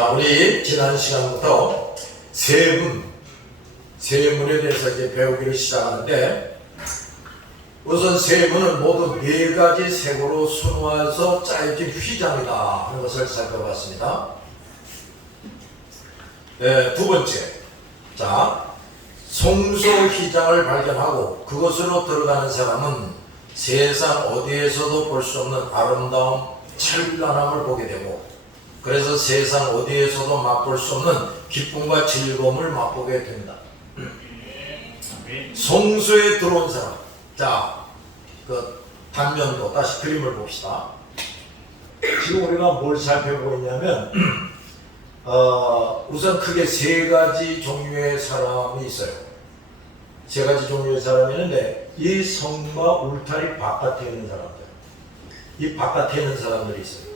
자, 우리 지난 시간부터 세문에 대해서 이제 배우기를 시작하는데, 우선 세문은 모두 4가지 색으로 순화해서 짜여진 휘장이다 하는 것을 살펴봤습니다. 네, 두 번째, 자, 송소휘장을 발견하고 그것으로 들어가는 사람은 세상 어디에서도 볼 수 없는 아름다움, 찬란함을 보게 되고, 그래서 세상 어디에서도 맛볼 수 없는 기쁨과 즐거움을 맛보게 됩니다. 송소에 들어온 사람. 자, 그 단면도 다시 그림을 봅시다. 지금 우리가 뭘 살펴보고 있냐면, 우선 크게 3가지 종류의 사람이 있어요. 3가지 종류의 사람이 있는데, 이 성과 울타리 바깥에 있는 사람들, 이 바깥에 있는 사람들이 있어요.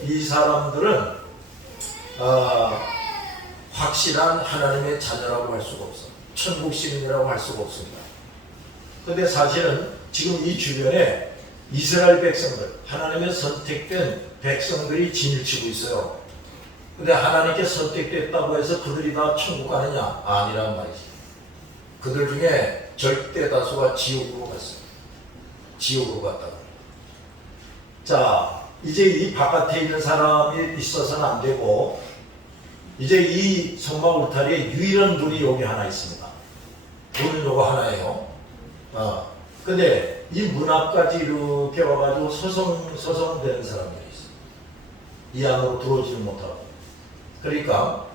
이 사람들은 확실한 하나님의 자녀라고 할 수가 없어요. 천국 시민이라고 할 수가 없습니다. 그런데 사실은 지금 이 주변에 이스라엘 백성들, 하나님의 선택된 백성들이 진을 치고 있어요. 근데 하나님께 선택됐다고 해서 그들이 다 천국 가느냐? 아니란 말이지. 그들 중에 절대 다수가 지옥으로 갔어요. 지옥으로 갔다고. 자, 이제 이 바깥에 있는 사람이 있어서는 안 되고, 이제 이 성막 울타리에 유일한 문이 여기 하나 있습니다. 문은 요거 하나예요. 근데 이 문 앞까지 이렇게 와가지고 서성되는 사람들이 있어요. 이 안으로 들어오지는 못하고. 그러니까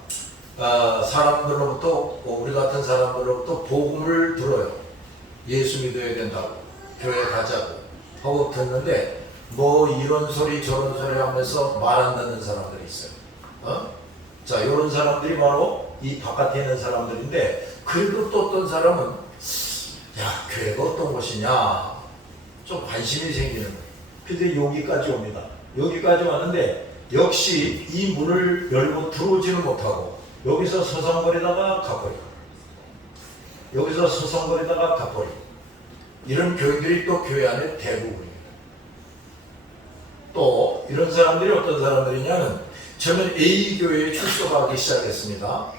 사람들로부터, 우리 같은 사람들로부터 복음을 들어요. 예수 믿어야 된다고, 교회 가자고 하고 듣는데, 뭐 이런 소리 저런 소리 하면서 말 안 듣는 사람들이 있어요. 자, 이런 사람들이 바로 이 바깥에 있는 사람들인데, 그래도 또 어떤 사람은 야, 교회가 어떤 곳이냐 좀 관심이 생기는 거예요. 근데 여기까지 옵니다. 여기까지 왔는데 역시 이 문을 열고 들어오지는 못하고 여기서 서성거리다가 가버리고, 여기서 서성거리다가 가버리고, 이런 교인들이 또 교회 안에 대부분입니다. 또 이런 사람들이 어떤 사람들이냐면, 저는 A교회에 출석하기 시작했습니다.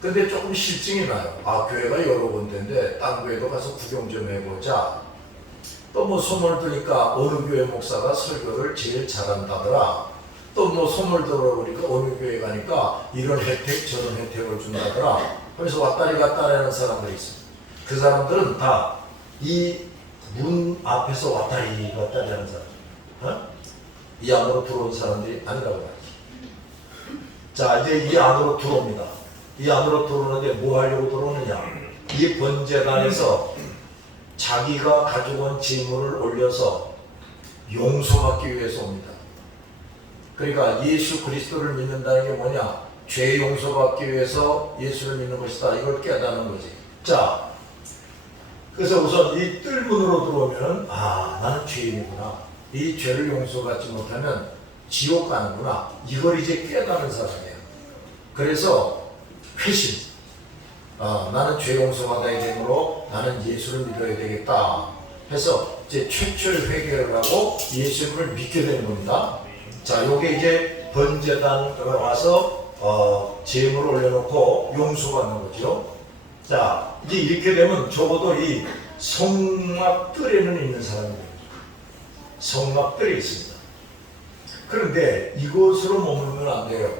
근데 조금 실증이 나요. 아, 교회가 여러 군데인데 딴 교회도 가서 구경 좀 해보자. 또 뭐 소문을 들으니까 어느 교회 목사가 설교를 제일 잘한다더라. 또 뭐 소문을 들어보니까 어느 교회 가니까 이런 혜택 저런 혜택을 준다더라. 그래서 왔다리 갔다리 하는 사람들이 있습니다. 그 사람들은 다 이 문 앞에서 왔다리 갔다리 하는 사람, 이 안으로 들어온 사람들이 아니라고 말이지. 자, 이제 이 안으로 들어옵니다. 이 안으로 들어오는데 뭐 하려고 들어오느냐? 이 번제단에서 자기가 가져온 재물을 올려서 용서받기 위해서 옵니다. 그러니까 예수 그리스도를 믿는다는 게 뭐냐? 죄 용서받기 위해서 예수를 믿는 것이다. 이걸 깨닫는 거지. 자, 그래서 우선 이 뜰문으로 들어오면, 아, 나는 죄인이구나. 이 죄를 용서받지 못하면 지옥 가는구나. 이걸 이제 깨닫는 사람이에요. 그래서 회심. 나는 죄 용서받아야 되므로 나는 예수를 믿어야 되겠다 해서 이제 최초의 회개를 하고 예수님을 믿게 되는 겁니다. 자, 요게 이제 번제단에 와서 제물을 올려놓고 용서받는 거죠. 자, 이제 이렇게 되면 적어도 이 성막뜰에는 있는 사람입니다. 성막뜰에 있습니다. 그런데 이곳으로 머물면 안 돼요.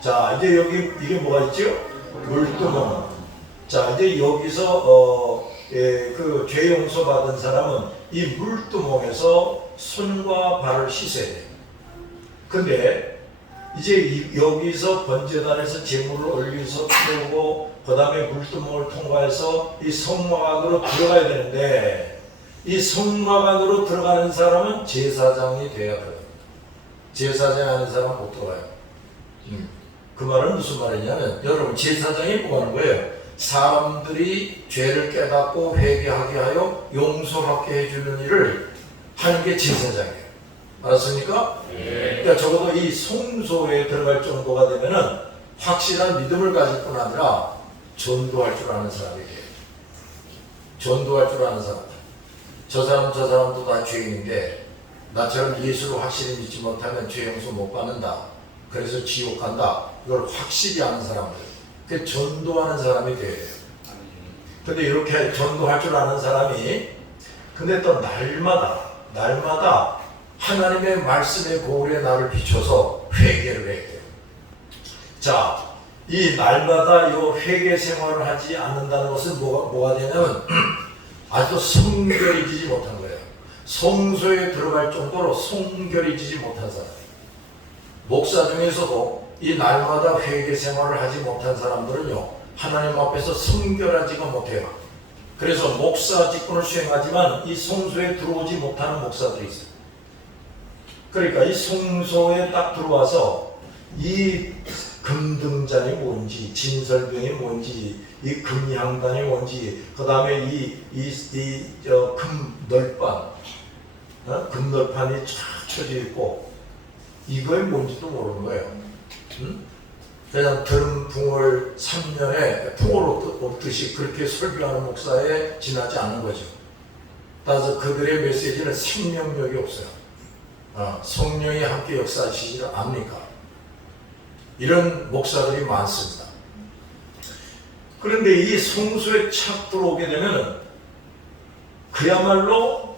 자, 이제 여기 이게 뭐가 있죠? 물두멍. 자, 이제 여기서 그 죄 용서 받은 사람은 이 물두멍에서 손과 발을 씻어야 돼요. 근데 이제 여기서 번제단에서 제물을 올려서 들어오고 그 다음에 물두멍을 통과해서 이 성막 안으로 들어가야 되는데, 이 성막 안으로 들어가는 사람은 제사장이 돼야 돼요. 제사장 하는 사람은 못 들어가요. 그 말은 무슨 말이냐면, 여러분, 제사장이 뭐 하는 거예요? 사람들이 죄를 깨닫고 회개하게 하여 용서받게 해주는 일을 하는 게 제사장이에요. 알았습니까? 네. 그러니까 적어도 이 성소에 들어갈 정도가 되면은 확실한 믿음을 가질 뿐 아니라 전도할 줄 아는 사람에게, 전도할 줄 아는 사람. 저 사람도 다 죄인인데 나처럼 예수를 확실히 믿지 못하면 죄 용서 못 받는다. 그래서 지옥 간다. 이걸 확실히 아는 사람들, 그 전도하는 사람이 돼야 돼요. 근데 이렇게 전도할 줄 아는 사람이 근데 또 날마다 하나님의 말씀의 거울에 나를 비춰서 회개를 해야 돼요. 자, 이 날마다 이 회개 생활을 하지 않는다는 것은 뭐가 되냐면 아직도 성결해지지 못한 거예요. 성소에 들어갈 정도로 성결해지지 못한 사람. 목사 중에서도 이 날마다 회개 생활을 하지 못한 사람들은요, 하나님 앞에서 성결하지가 못해요. 그래서 목사 직분을 수행하지만 이 성소에 들어오지 못하는 목사들이 있어요. 그러니까 이 성소에 딱 들어와서 이 금등잔이 뭔지, 진설병이 뭔지, 이 금향단이 뭔지, 그 다음에 금널판이 쫙 쳐져 있고, 이거에 뭔지도 모르는 거예요. 그냥 들은 풍을 3년에 풍을 얻듯이 그렇게 설교하는 목사에 지나지 않는 거죠. 따라서 그들의 메시지는 생명력이 없어요. 성령이 함께 역사하시지를 않습니까? 이런 목사들이 많습니다. 그런데 이 성소에 착 들어오게 되면 그야말로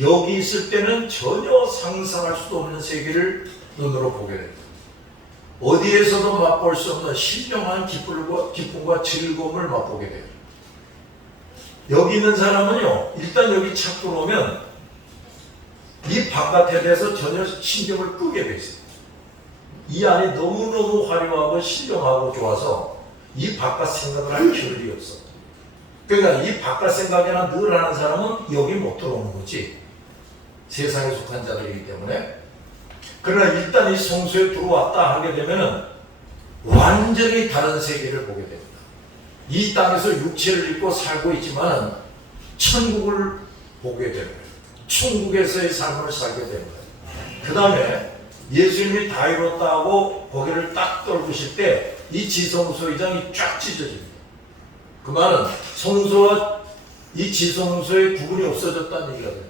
여기 있을 때는 전혀 상상할 수도 없는 세계를 눈으로 보게 됩니다. 어디에서도 맛볼 수 없는 신령한 기쁨과 즐거움을 맛보게 돼요. 여기 있는 사람은요, 일단 여기 착 들어오면 이 바깥에 대해서 전혀 신경을 끄게 돼 있어요. 이 안이 너무너무 화려하고 신령하고 좋아서 이 바깥 생각을 할 겨를이 없어. 그러니까 이 바깥 생각이나 늘 하는 사람은 여기 못 들어오는 거지. 세상에 속한 자들이기 때문에. 그러나 일단 이 성소에 들어왔다 하게 되면은 완전히 다른 세계를 보게 됩니다. 이 땅에서 육체를 입고 살고 있지만 천국을 보게 되는 거예요. 천국에서의 삶을 살게 되는 거예요. 그 다음에 예수님이 다 이뤘다 하고 고개를 딱 떨구실 때 이 지성소의장이 쫙 찢어집니다. 그 말은 성소와 이 지성소의 구분이 없어졌다는 얘기가 됩니다.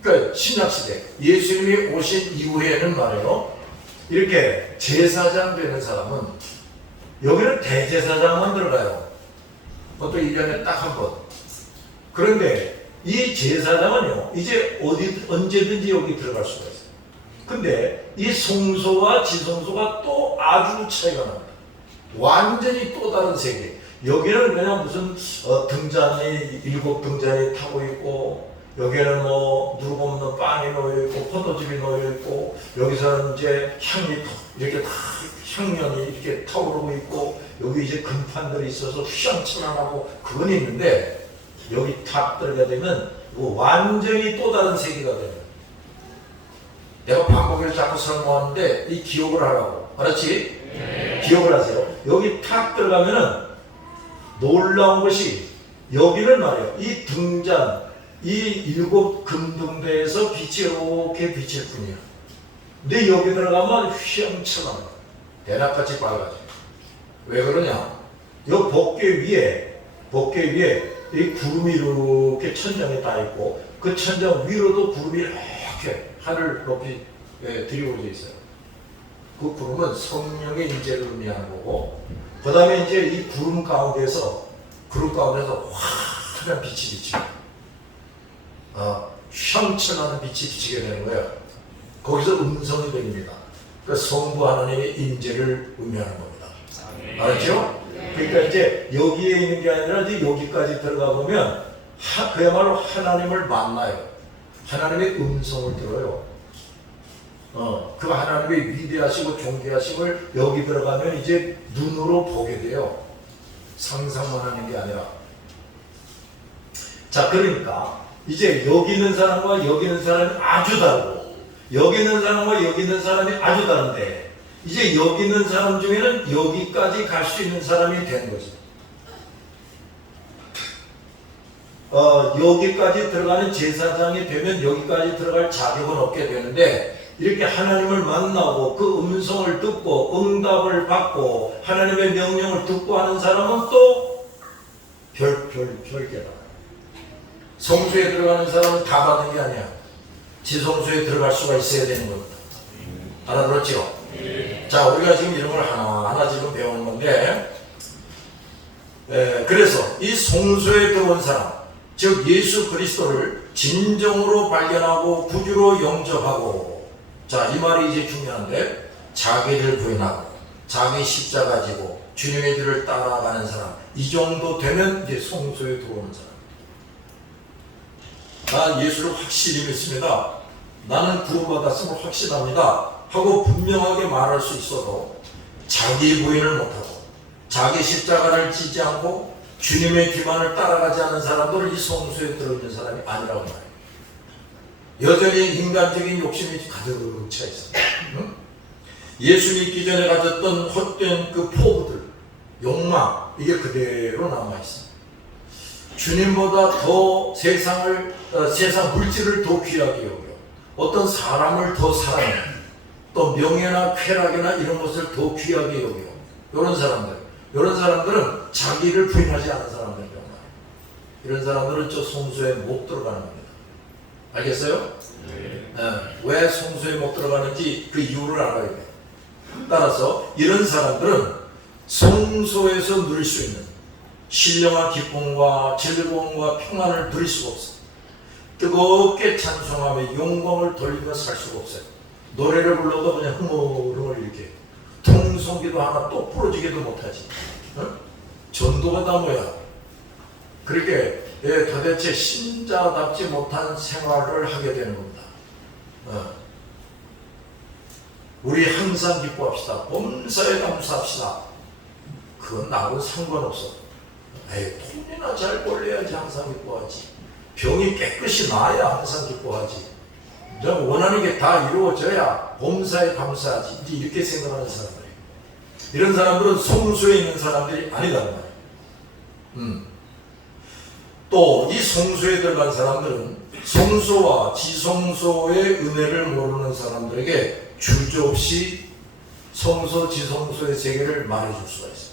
그러니까 신약시대 예수님이 오신 이후에는 말이에요, 이렇게 제사장 되는 사람은 여기는 대제사장만 들어가요. 보통 1년에 딱 한 번. 그런데 이 제사장은요, 이제 언제든지 여기 들어갈 수가 있어요. 근데 이 성소와 지성소가 또 아주 차이가 납니다. 완전히 또 다른 세계. 여기는 그냥 무슨 등잔이 7등잔이 타고 있고, 여기는 뭐 누룩 없는 빵이 놓여 있고 포도즙이 놓여 있고, 여기서는 이제 향이 이렇게 다 향연이 이렇게 타오르고 있고, 여기 이제 금판들이 있어서 휘황찬란하고 그건 있는데, 여기 탁 들어가게 되면 완전히 또 다른 세계가 돼요. 내가 반복해서 자꾸 설명하는데 이 기억을 하라고. 알았지? 네. 기억을 하세요. 여기 탁 들어가면은 놀라운 것이, 여기는 말이에요, 이 등잔, 이 7 금등대에서 빛이 이렇게 비칠 뿐이야. 근데 여기 들어가면 휘황찬란해. 대낮같이 밝아져. 왜 그러냐? 이 법궤 위에 이 구름이 이렇게 천장에 닿아 있고, 그 천장 위로도 구름이 이렇게 하늘 높이 드리워져 있어요. 그 구름은 성령의 임재를 의미하는 거고, 그 다음에 이제 이 구름 가운데서 환한 빛이 비칩니다. 휘황찬란한 빛이 비치게 되는 거예요. 거기서 음성이 들립니다. 그 성부 하나님의 임재를 의미하는 겁니다. 알았죠? 그러니까 이제 여기에 있는 게 아니라 이제 여기까지 들어가 보면 그야말로 하나님을 만나요. 하나님의 음성을 들어요. 그 하나님의 위대하시고 존귀하심을 여기 들어가면 이제 눈으로 보게 돼요. 상상만 하는 게 아니라. 자, 그러니까 이제 여기 있는 사람과 여기 있는 사람이 아주 다르고, 여기 있는 사람과 여기 있는 사람이 아주 다른데, 이제 여기 있는 사람 중에는 여기까지 갈 수 있는 사람이 되는 거죠. 여기까지 들어가는 제사장이 되면 여기까지 들어갈 자격은 없게 되는데, 이렇게 하나님을 만나고 그 음성을 듣고 응답을 받고 하나님의 명령을 듣고 하는 사람은 또 별개다. 성소에 들어가는 사람은 다 받는 게 아니야. 지성소에 들어갈 수가 있어야 되는 겁니다. 알아들었죠? 자, 우리가 지금 이런 걸 하나하나 지금 배우는 건데, 그래서 이 성소에 들어온 사람, 즉 예수 그리스도를 진정으로 발견하고 구주로 영접하고, 자, 이 말이 이제 중요한데, 자기를 부인하고 자기 십자가 지고 주님의 길을 따라가는 사람, 이 정도 되면 이제 성소에 들어오는 사람. 난 예수를 확실히 믿습니다. 나는 구원받았음을 확신합니다 하고 분명하게 말할 수 있어도 자기 부인을 못하고 자기 십자가를 지지 않고 주님의 기만을 따라가지 않는 사람들은 이 성소에 들어있는 사람이 아니라고 말해요. 여전히 인간적인 욕심이 가득 차 있습니다. 응? 예수 믿기 전에 가졌던 헛된 그 포부들, 욕망, 이게 그대로 남아있습니다. 주님보다 더 세상 물질을 더 귀하게 여겨, 어떤 사람을 더 사랑해, 또 명예나 쾌락이나 이런 것을 더 귀하게 여겨, 이런 사람들은 자기를 부인하지 않은 사람들이란 말이에요. 이런 사람들은 저 성소에 못 들어가는 겁니다. 알겠어요? 왜 성소에 못 들어가는지 그 이유를 알아야 돼요. 따라서 이런 사람들은 성소에서 누릴 수 있는 신령한 기쁨과 즐거움과 평안을 누릴 수가 없어요. 뜨겁게 찬송하며 영광을 돌리며 살 수가 없어요. 노래를 불러도 그냥 흥얼흥얼 이렇게, 통성기도 하나 똑 부러지게도 못하지. 전도가 다 뭐야? 그렇게 도대체 신자답지 못한 생활을 하게 되는 겁니다. 우리 항상 기뻐합시다. 범사에 감사합시다. 그건 나하고는 상관없어. 돈이나 잘 벌려야지 항상 기뻐하지. 병이 깨끗이 나야 항상 기뻐하지. 내가 원하는 게 다 이루어져야 범사에 감사하지. 이제 이렇게 생각하는 사람들이에요. 이런 사람들은 성소에 있는 사람들이 아니란 말이에요. 또 이 성소에 들어간 사람들은 성소와 지성소의 은혜를 모르는 사람들에게 주저없이 성소, 지성소의 세계를 말해줄 수가 있어요.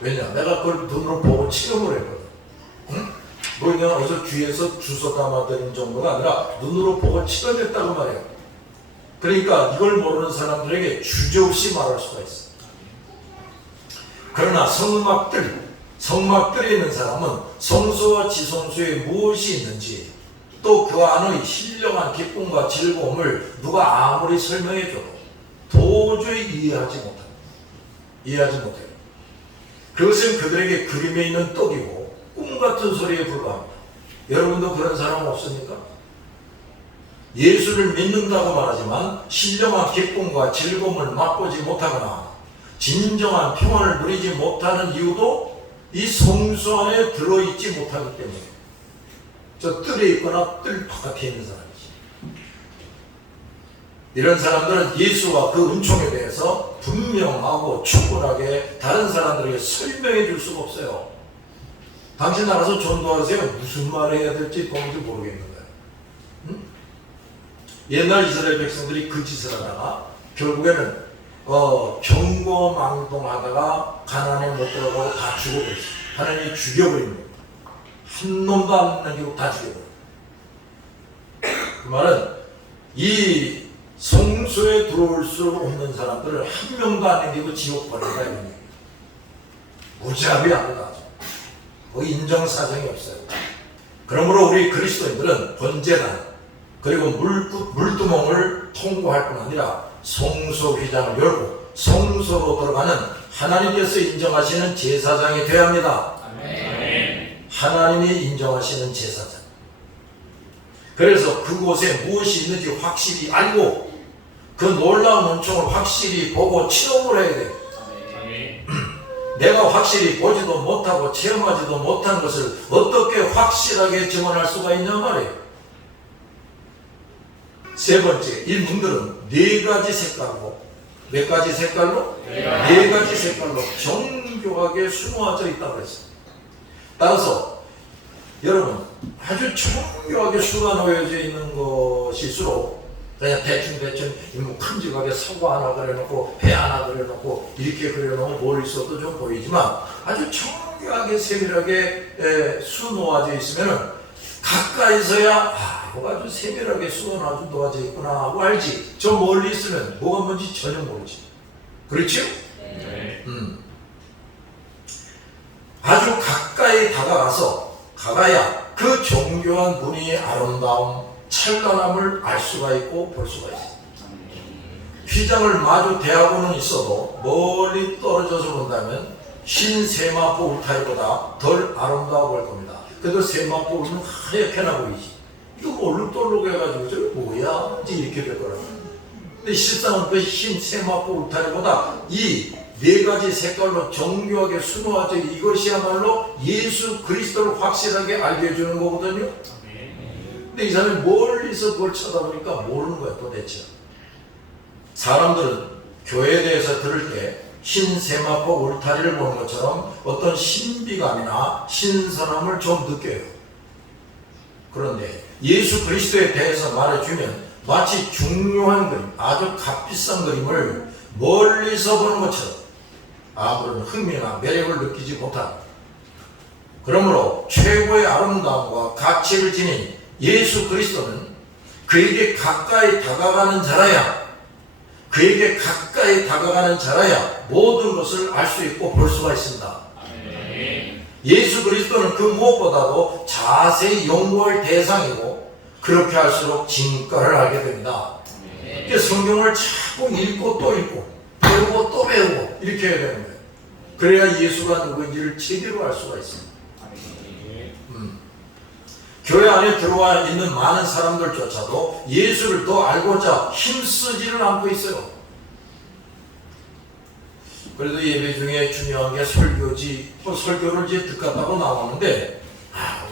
왜냐? 내가 그걸 눈으로 보고 체험을 했거든. 뭐 그냥 어디서 귀에서 주워 담아드린 정도가 아니라 눈으로 보고 체험했다고 말이에요. 그러니까 이걸 모르는 사람들에게 주저없이 말할 수가 있어요. 그러나 성막들에 있는 사람은 성소와 지성소에 무엇이 있는지, 또 그 안의 신령한 기쁨과 즐거움을 누가 아무리 설명해줘도 도저히 이해하지 못해요. 그것은 그들에게 그림에 있는 떡이고 꿈같은 소리에 불과합니다. 여러분도 그런 사람 없습니까? 예수를 믿는다고 말하지만 신령한 기쁨과 즐거움을 맛보지 못하거나 진정한 평안을 누리지 못하는 이유도 이 성소 안에 들어있지 못하기 때문에, 저 뜰에 있거나 뜰 바깥에 있는 사람이지. 이런 사람들은 예수와 그 은총에 대해서 분명하고 충분하게 다른 사람들에게 설명해 줄 수가 없어요. 당신 나가서 전도하세요. 무슨 말을 해야 될지 도무지 모르겠는 거예요. 옛날 이스라엘 백성들이 그 짓을 하다가 결국에는 경거망동하다가 가나안에 못 들어가고 다 죽어버렸어요. 하나님이 죽여버린 거예요. 한 놈도 안 남기고 다 죽여버려요. 그 말은 이 성소에 들어올 수 없는 사람들을 한 명도 안 남기고 지옥 버린다 이런 얘기예요. 무자비합니다. 거기 인정사정이 없어요. 그러므로 우리 그리스도인들은 번제단 그리고 물두멍을 통과할 뿐 아니라 성소 휘장을 열고 성소로 들어가는 하나님께서 인정하시는 제사장이 되어야 합니다. 아멘. 하나님이 인정하시는 제사장. 그래서 그곳에 무엇이 있는지 확실히 알고 그 놀라운 은총을 확실히 보고 체험을 해야 돼요. 내가 확실히 보지도 못하고 체험하지도 못한 것을 어떻게 확실하게 증언할 수가 있냐 말이에요. 세 번째, 일문들은 네 가지 색깔로, 몇 가지 색깔로? 네 가지 색깔로 정교하게 수놓아져 있다고 했어요. 따라서 여러분, 아주 정교하게 수놓아져 있는 것일수록 그냥 대충 큼직하게 사과 하나 그려놓고 배 하나 그려놓고 이렇게 그려놓으면 머릿속도 좀 보이지만 아주 정교하게 세밀하게 수놓아져 있으면 가까이서야 뭐가 아주 세밀하게 수건 아주 놓아져 있구나 하고 알지. 저 멀리 있으면 뭐가 뭔지 전혀 모르지. 그렇죠? 네. 아주 가까이 가가야 그 정교한 분의 아름다움, 찬란함을 알 수가 있고 볼 수가 있어요. 휘장을 마주 대하고는 있어도 멀리 떨어져서 본다면 흰 세마포 울타리보다 덜 아름다워 보일 겁니다. 그래도 세마포 울은 하얗게 나 보이지. 이거 얼룩덜룩 해가지고 저게 뭐야? 이제 이렇게 될 거라고. 근데 실상은 그 흰 세마포 울타리보다 이 네 가지 색깔로 정교하게 수놓아져 이것이야말로 예수 그리스도를 확실하게 알게 해주는 거거든요. 근데 이 사람이 멀리서 그걸 쳐다보니까 모르는 거야 도대체. 사람들은 교회에 대해서 들을 때 흰 세마포 울타리를 보는 것처럼 어떤 신비감이나 신선함을 좀 느껴요. 그런데 예수 그리스도에 대해서 말해주면 마치 중요한 그림, 아주 값비싼 그림을 멀리서 보는 것처럼 아무런 흥미나 매력을 느끼지 못한다. 그러므로 최고의 아름다움과 가치를 지닌 예수 그리스도는 그에게 가까이 다가가는 자라야 모든 것을 알 수 있고 볼 수가 있습니다. 예수 그리스도는 그 무엇보다도 자세히 연구할 대상이고 그렇게 할수록 진가를 알게 됩니다. 성경을 자꾸 읽고 또 읽고 배우고 또 배우고 이렇게 해야 되는 거예요. 그래야 예수가 누구인지를 제대로 알 수가 있습니다. 교회 안에 들어와 있는 많은 사람들조차도 예수를 더 알고자 힘쓰지를 않고 있어요. 그래도 예배 중에 중요한 게 설교지, 설교를 이제 듣겠다고 나오는데,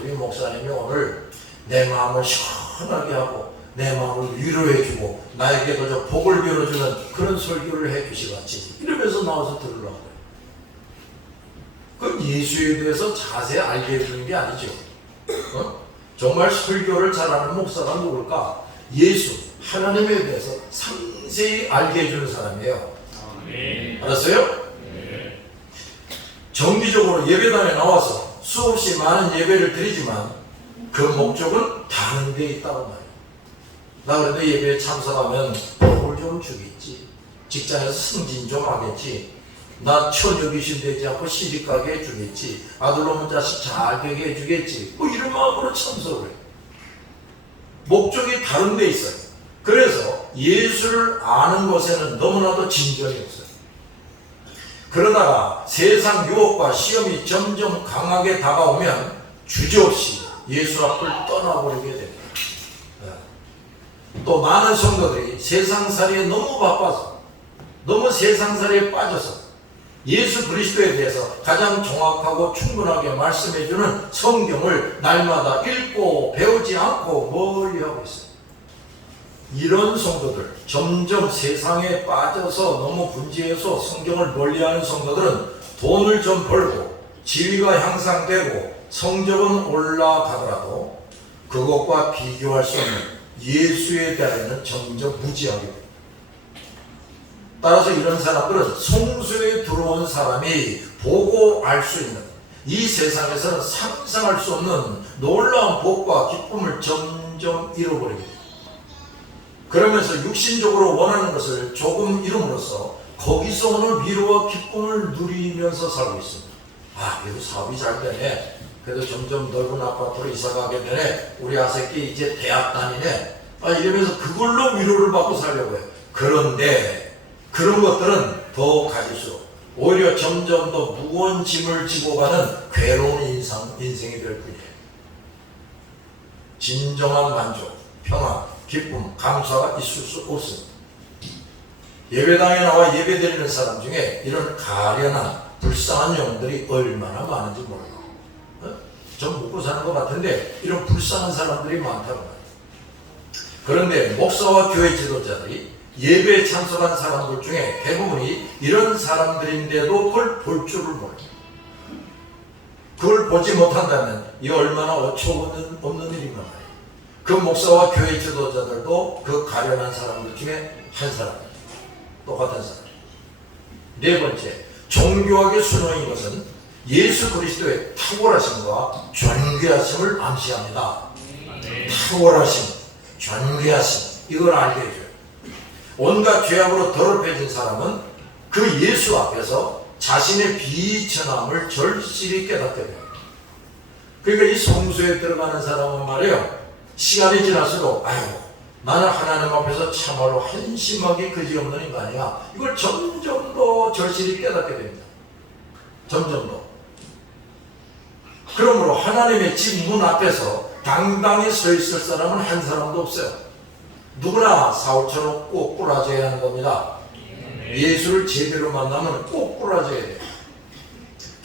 우리 목사님이 오늘 내 마음을 시원하게 하고, 내 마음을 위로해주고, 나에게도 저 복을 빌어주는 그런 설교를 해주시겠지. 이러면서 나와서 들으려고 해요. 그건 예수에 대해서 자세히 알게 해주는 게 아니죠. 정말 설교를 잘하는 목사가 누굴까? 예수, 하나님에 대해서 상세히 알게 해주는 사람이에요. 알았어요? 정기적으로 예배당에 나와서 수없이 많은 예배를 드리지만 그 목적은 다른 데 있다고 말이에요. 나 그래도 예배에 참석하면 복을 좀 주겠지. 직장에서 승진 좀 하겠지. 나 처녀 귀신 되지 않고 시집가게 해주겠지. 아들 놈은 자식 잘 되게 해주겠지. 뭐 이런 마음으로 참석을 해요. 목적이 다른 데 있어요. 그래서 예수를 아는 것에는 너무나도 진전이 없어요. 그러다가 세상 유혹과 시험이 점점 강하게 다가오면 주저없이 예수 앞을 떠나버리게 됩니다. 또 많은 성도들이 세상살이에 너무 바빠서 너무 세상살이에 빠져서 예수 그리스도에 대해서 가장 정확하고 충분하게 말씀해주는 성경을 날마다 읽고 배우지 않고 멀리하고 있어요. 이런 성도들, 점점 세상에 빠져서 너무 분지해서 성경을 멀리하는 성도들은 돈을 좀 벌고 지위가 향상되고 성적은 올라가더라도 그것과 비교할 수 없는 예수에 대하여는 점점 무지하게 됩니다. 따라서 이런 사람들은 성소에 들어온 사람이 보고 알 수 있는 이 세상에서는 상상할 수 없는 놀라운 복과 기쁨을 점점 잃어버리게 됩니다. 그러면서 육신적으로 원하는 것을 조금 이룸으로써 거기서 오는 위로와 기쁨을 누리면서 살고 있습니다. 그래도 사업이 잘 되네. 그래도 점점 넓은 아파트로 이사가게 되네. 우리 아새끼 이제 대학 다니네. 이러면서 그걸로 위로를 받고 살려고 해요. 그런데 그런 것들은 더 가질수록 오히려 점점 더 무거운 짐을 지고 가는 괴로운 인생이 될 뿐이에요. 진정한 만족, 평안, 기쁨, 감사가 있을 수 없습니다. 예배당에 나와 예배드리는 사람 중에 이런 가련한 불쌍한 영들이 얼마나 많은지 몰라요. 좀 먹고 사는 것 같은데 이런 불쌍한 사람들이 많다고 말해요. 그런데 목사와 교회 지도자들이 예배에 참석한 사람들 중에 대부분이 이런 사람들인데도 그걸 볼 줄을 몰라요. 그걸 보지 못한다면 이 얼마나 어처구니 일인가 말이에요. 그 목사와 교회 지도자들도 그 가련한 사람들 중에 한 사람이에요. 똑같은 사람. 네 번째, 정교하게 순호인 것은 예수 그리스도의 탁월하심과 존귀하심을 암시합니다. 탁월하심. 존귀하신 이걸 알게 해줘요. 온갖 죄악으로 더럽혀진 사람은 그 예수 앞에서 자신의 비천함을 절실히 깨닫게 돼요. 그러니까 이 성소에 들어가는 사람은 말이에요, 시간이 지날수록 아유 나는 하나님 앞에서 참말로 한심하게 그지없는 인간이야, 이걸 점점 더 절실히 깨닫게 됩니다. 점점 더. 그러므로 하나님의 집 문 앞에서 당당히 서 있을 사람은 한 사람도 없어요. 누구나 사울처럼 꼭 꾸라져야 하는 겁니다. 예수를 제대로 만나면 꼭 꾸라져야 돼요.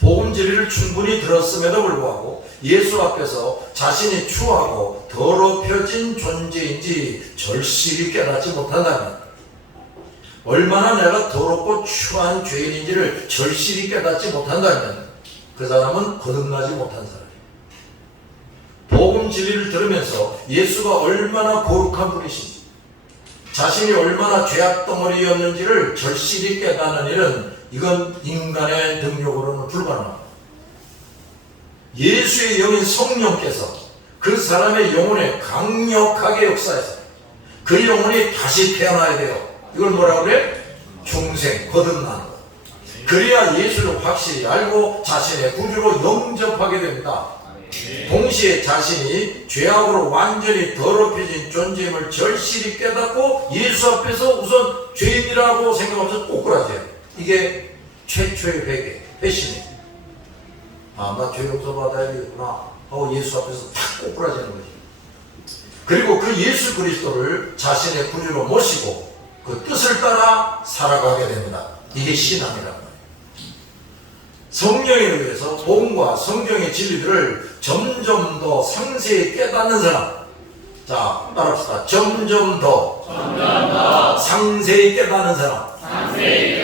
복음 진리를 충분히 들었음에도 불구하고 예수 앞에서 자신이 추하고 더럽혀진 존재인지 절실히 깨닫지 못한다면, 얼마나 내가 더럽고 추한 죄인인지를 절실히 깨닫지 못한다면 그 사람은 거듭나지 못한 사람이에요. 복음 진리를 들으면서 예수가 얼마나 거룩한 분이신지, 자신이 얼마나 죄악덩어리였는지를 절실히 깨닫는 일은 이건 인간의 능력으로는 불가능합니다. 예수의 영인 성령께서 그 사람의 영혼에 강력하게 역사해서 그 영혼이 다시 태어나야 돼요. 이걸 뭐라고 그래? 중생, 거듭나는 것. 그래야 예수를 확실히 알고 자신의 구주로 영접하게 됩니다. 동시에 자신이 죄악으로 완전히 더럽혀진 존재임을 절실히 깨닫고 예수 앞에서 우선 죄인이라고 생각하면서 꼬꾸라져요. 이게 최초의 회개, 회심이에요. 아, 나 죄 용서 받아야 되겠구나 하고 예수 앞에서 탁 꼬꾸라지는 거지. 그리고 그 예수 그리스도를 자신의 구주로 모시고 그 뜻을 따라 살아가게 됩니다. 이게 신앙이란 말이에요. 성령에 의해서 복음과 성경의 진리들을 점점 더 상세히 깨닫는 사람. 자, 따라합시다. 점점 더 상세히 깨닫는 사람. 이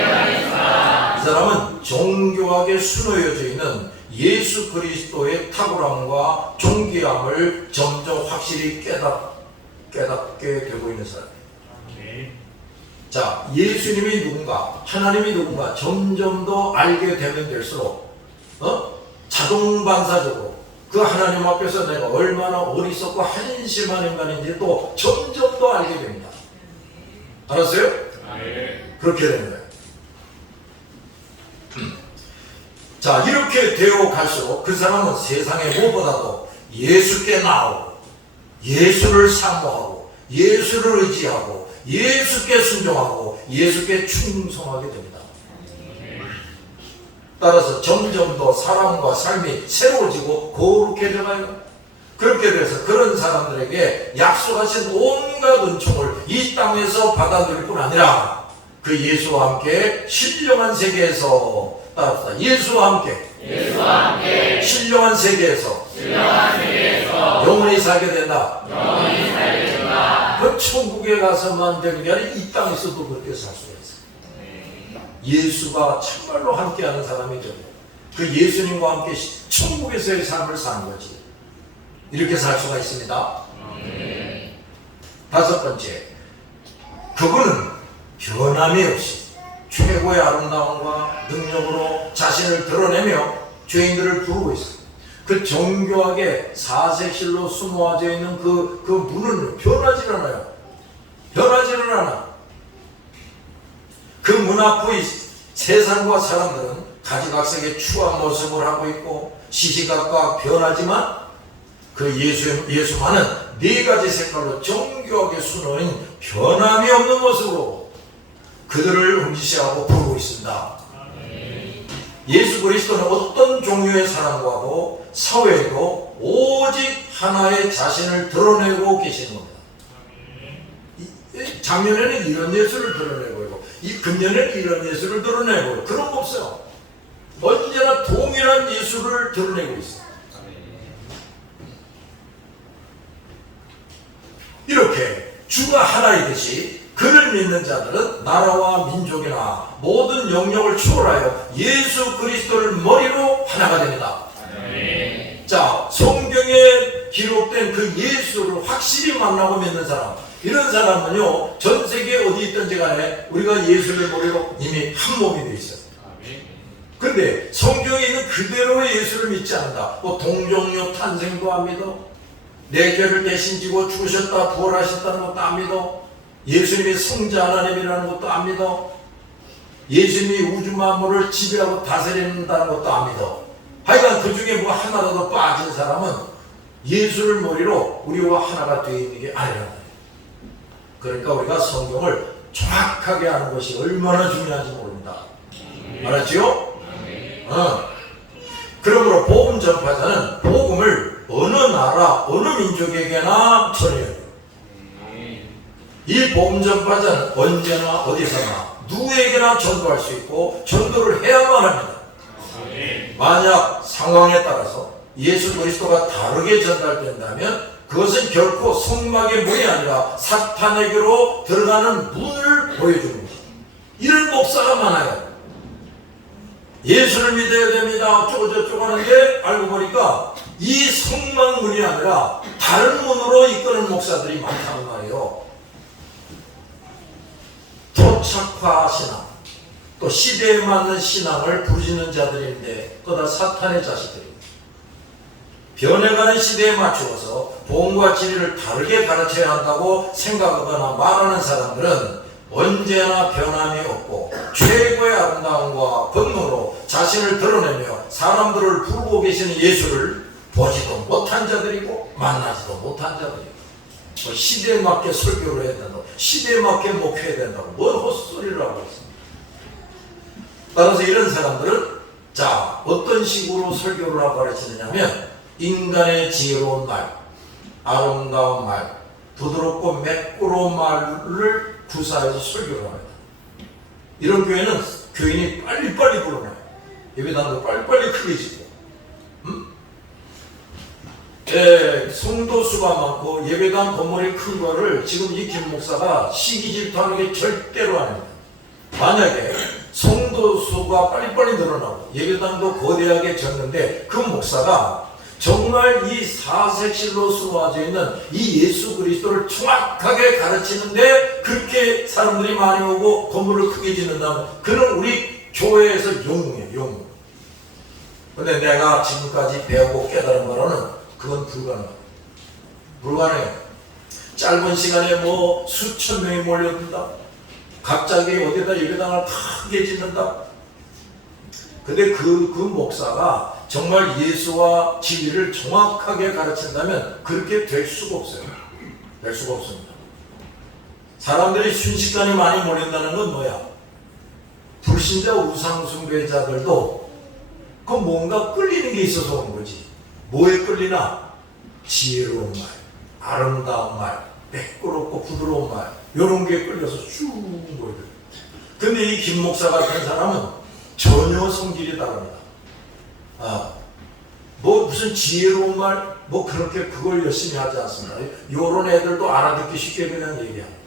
사람은 정교하게 수놓여져 있는 예수 그리스도의 탁월함과 존귀함을 점점 확실히 깨닫게 되고 있는 사람이에요. 자, 예수님이 누군가, 하나님이 누군가 점점 더 알게 되면 될수록 자동 반사적으로 그 하나님 앞에서 내가 얼마나 어리석고 한심한 인간인지 또 점점 더 알게 됩니다. 알았어요? 그렇게 되는 거예요. 자, 이렇게 되어 갈수록 그 사람은 세상의 무엇보다도 예수께 나오고 예수를 사모하고 예수를 의지하고 예수께 순종하고 예수께 충성하게 됩니다. 따라서 점점 더 사람과 삶이 새로워지고 거룩해져가요. 그렇게 돼서 그런 사람들에게 약속하신 온갖 은총을 이 땅에서 받아들일 뿐 아니라 그 예수와 함께 신령한 세계에서, 따라합시다. 예수와 함께 신령한 세계에서 영원히 살게 된다. 그 천국에 가서만 되는 게 아니라 이 땅에서도 그렇게 살 수가 있어요. 예수가 참말로 함께하는 사람이 되고 그 예수님과 함께 천국에서의 삶을 사는 거지. 이렇게 살 수가 있습니다. 다섯 번째, 그분은 변함이 없이 최고의 아름다움과 능력으로 자신을 드러내며 죄인들을 부르고 있습니다. 그 정교하게 사색실로 수모아져 있는 그 문은 변하지 않아요. 변하지는 않아. 그 문 앞의 세상과 사람들은 가지각색의 추한 모습을 하고 있고 시시각각 변하지만 그 예수만은 네 가지 색깔로 정교하게 수놓인 변함이 없는 모습으로 그들을 응시하고 부르고 있습니다. 예수 그리스도는 어떤 종류의 사람과도 사회에도 오직 하나의 자신을 드러내고 계시는 겁니다. 작년에는 이런 예수를 드러내고 있고 이 금년에는 이런 예수를 드러내고 있고 그런 거 없어요. 언제나 동일한 예수를 드러내고 있어요. 이렇게 주가 하나이듯이 그를 믿는 자들은 나라와 민족이나 모든 영역을 초월하여 예수 그리스도를 머리로 하나가 됩니다. 자, 성경에 기록된 그 예수를 확실히 만나고 믿는 사람, 이런 사람은요 전 세계에 어디 있든지 간에 우리가 예수를 머리로 이미 한 몸이 되어 있어요. 근데 성경에 있는 그대로의 예수를 믿지 않는다. 뭐 동정녀 탄생도 안 믿어, 내 죄를 대신 지고 죽으셨다 부활하셨다는 것도 안 믿어? 예수님이 성자 하나님이라는 것도 안 믿어? 예수님이 우주 만물을 지배하고 다스린다는 것도 안 믿어? 하여간 그 중에 뭐 하나라도 빠진 사람은 예수를 머리로 우리와 하나가 되어 있는 게 아니란 말이에요. 그러니까 우리가 성경을 정확하게 아는 것이 얼마나 중요한지 모릅니다. 알았지요? 그러므로 복음 전파자는 복음을 어느 나라, 어느 민족에게나 전해야 돼요. 이 복음 전파자는 언제나 어디서나 누구에게나 전도할 수 있고 전도를 해야만 합니다. 만약 상황에 따라서 예수 그리스도가 다르게 전달된다면 그것은 결코 성막의 문이 아니라 사탄에게로 들어가는 문을 보여주는 것입니다. 이런 목사가 많아요. 예수를 믿어야 됩니다. 어쩌고 저쩌고 하는데 알고 보니까 이 성막 문이 아니라 다른 문으로 이끄는 목사들이 많다는 말이에요. 토착화 신앙, 또 시대에 맞는 신앙을 부르짖는 자들인데 그거 다 사탄의 자식들입니다. 변해가는 시대에 맞추어서 복음과 진리를 다르게 가르쳐야 한다고 생각하거나 말하는 사람들은 언제나 변함이 없고 최고의 아름다움과 권능으로 자신을 드러내며 사람들을 부르고 계시는 예수를 보지도 못한 자들이고 만나지도 못한 자들이고 뭐 시대에 맞게 설교를 해야 된다고 시대에 맞게 목회해야 된다고 뭔 헛소리를 하고 있습니다. 따라서 이런 사람들은 자 어떤 식으로 설교를 하고 가르치느냐면 인간의 지혜로운 말, 아름다운 말, 부드럽고 매끄러운 말을 구사해서 설교를 합니다. 이런 교회는 교인이 빨리빨리 불러놔요. 예배당도 빨리빨리 크게 짓고 성도 수가 많고 예배당 건물이 큰 거를 지금 이 김 목사가 시기 질투하는 게 절대로 아닙니다. 만약에 성도 수가 빨리빨리 늘어나고 예배당도 거대하게 졌는데 그 목사가 정말 이 사색실로 수놓아져 있는 이 예수 그리스도를 정확하게 가르치는데 그렇게 사람들이 많이 오고 건물을 크게 짓는다면 그는 우리 교회에서 영웅이에요. 영웅. 근데 내가 지금까지 배우고 깨달은 바로는 그건 불가능해요. 불가능해요. 짧은 시간에 뭐 수천 명이 몰려든다. 갑자기 어디다 예배당을 크게 짓는다. 근데 그 목사가 정말 예수와 진리를 정확하게 가르친다면 그렇게 될 수가 없어요. 될 수가 없습니다. 사람들이 순식간에 많이 몰린다는 건 뭐야? 불신자 우상숭배자들도 그 뭔가 끌리는 게 있어서 온 거지. 뭐에 끌리나? 지혜로운 말, 아름다운 말, 매끄럽고 부드러운 말 이런 게 끌려서 쭉 몰려요. 근데 이 김 목사 같은 사람은 전혀 성질이 다릅니다. 뭐 무슨 지혜로운 말, 뭐 그렇게 그걸 열심히 하지 않습니다. 요런 애들도 알아듣기 쉽게 그냥 얘기합니다.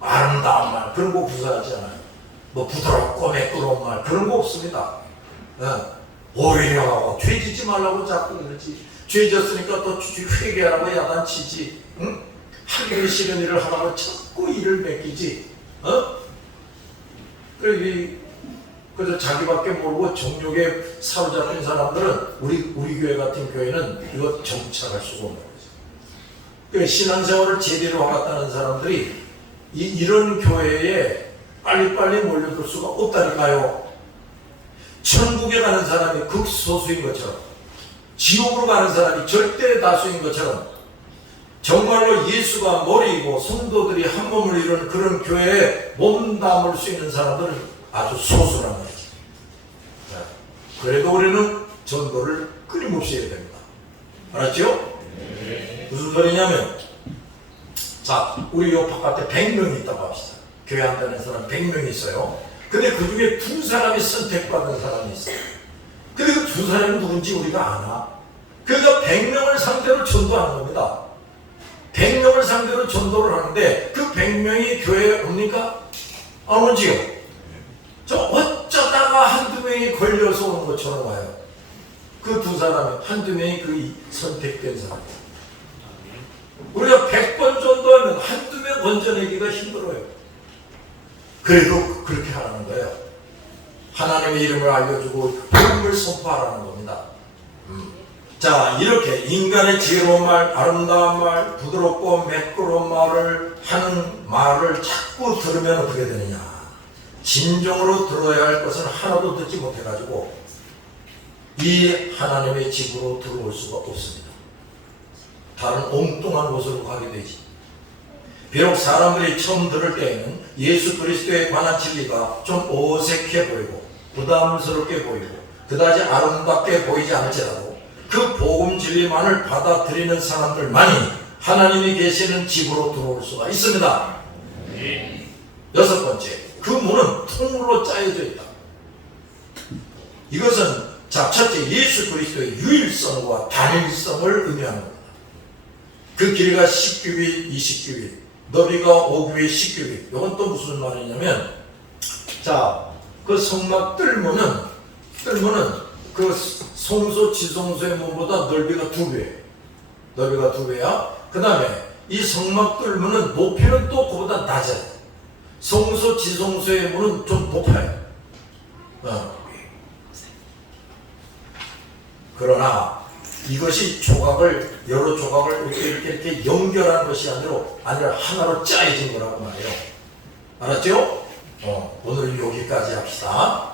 아름다운 말, 그런 거 구사하지 않아요. 뭐 부드럽고 매끄러운 말, 그런 거 없습니다. 오히려 죄 짓지 말라고 자꾸 그러지. 죄 졌으니까 또 회개하라고 야단치지. 응? 하기 싫은 일을 하라고 자꾸 일을 맡기지. 그래서 자기밖에 모르고 정욕에 사로잡힌 사람들은 우리 교회 같은 교회는 이거 정착할 수가 없는 거죠. 그러니까 신앙생활을 제대로 하겠다는 사람들이 이런 교회에 빨리빨리 몰려들 수가 없다니까요. 천국에 가는 사람이 극소수인 것처럼 지옥으로 가는 사람이 절대 다수인 것처럼 정말로 예수가 머리이고 성도들이 한 몸을 이루는 그런 교회에 몸담을 수 있는 사람들은 아주 소수란 말이죠. 그래도 우리는 전도를 끊임없이 해야 됩니다. 알았죠? 무슨 소리냐면 자, 우리 요 바깥에 100명이 있다고 합시다. 교회 한다는 사람 100명이 있어요. 근데 그 중에 2사람이 선택받은 사람이 있어요. 근데 그 2사람이 누군지 우리가 아나? 그러니까 100명을 상대로 전도하는 겁니다. 100명을 상대로 전도를 하는데 그 100명이 교회에 옵니까? 안 오지요? 저 어쩌다가 한두 명이 걸려서 오는 것처럼 와요. 그 2사람이, 한두 명이 그 선택된 사람. 우리가 100번 전도하면 한두 명 건져내기가 힘들어요. 그래도 그렇게 하라는 거예요. 하나님의 이름을 알려주고 복음을 선포하라는 겁니다. 자, 이렇게 인간의 지혜로운 말, 아름다운 말, 부드럽고 매끄러운 말을 하는 말을 자꾸 들으면 어떻게 되느냐? 진정으로 들어야 할 것은 하나도 듣지 못해가지고 이 하나님의 집으로 들어올 수가 없습니다. 다른 엉뚱한 곳으로 가게 되지. 비록 사람들이 처음 들을 때에는 예수 그리스도에 관한 진리가 좀 어색해 보이고 부담스럽게 보이고 그다지 아름답게 보이지 않을지라도 그 복음 진리만을 받아들이는 사람들만이 하나님이 계시는 집으로 들어올 수가 있습니다. 여섯 번째, 그 문은 통으로 짜여져 있다. 이것은 자, 첫째, 예수 그리스도의 유일성과 단일성을 의미하는 겁니다. 그 길이가 10규빗, 20규빗, 너비가 5규빗, 10규빗. 이건 또 무슨 말이냐면, 자, 그 성막 뜰문은 그 성소 지성소의 문보다 넓이가 2배. 넓이가 2배야. 그 다음에 이 성막 뜰문은 높이는 또 그보다 낮아요. 성소 지성소의 문은 좀 높아요. 그러나 이것이 여러 조각을 이렇게 연결한 것이 아니라 하나로 짜여진 거라고 말해요. 알았죠? 오늘은 여기까지 합시다.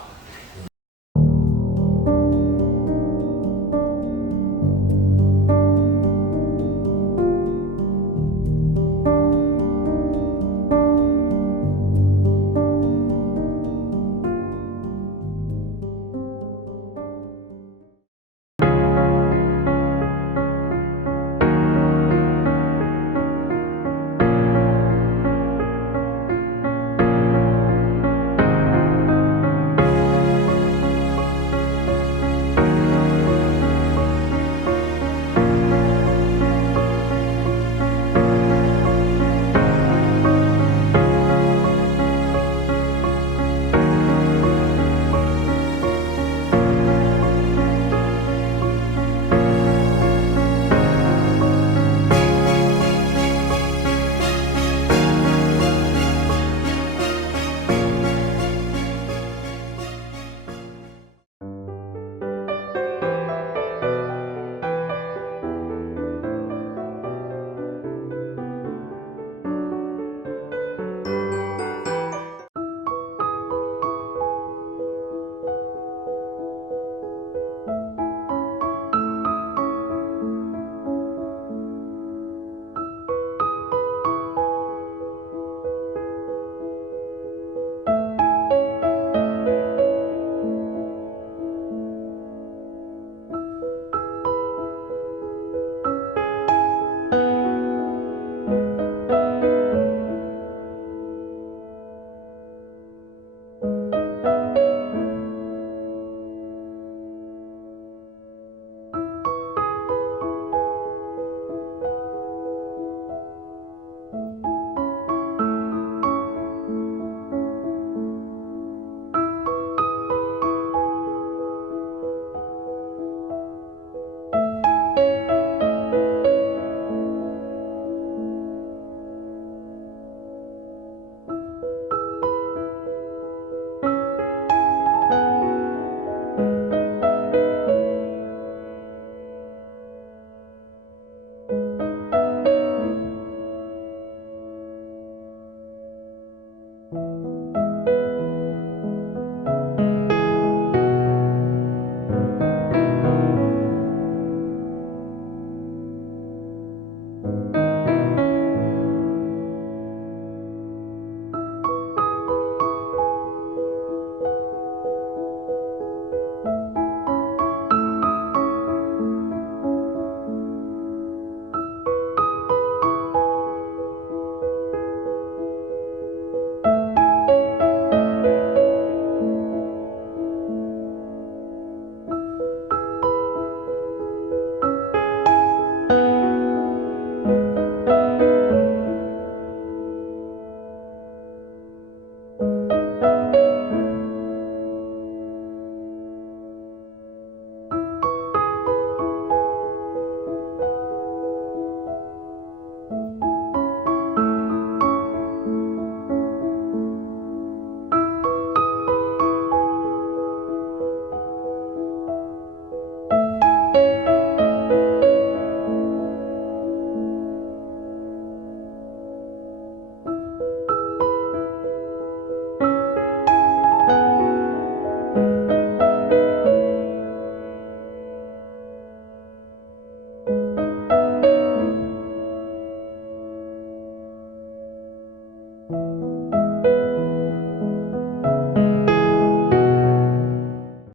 네.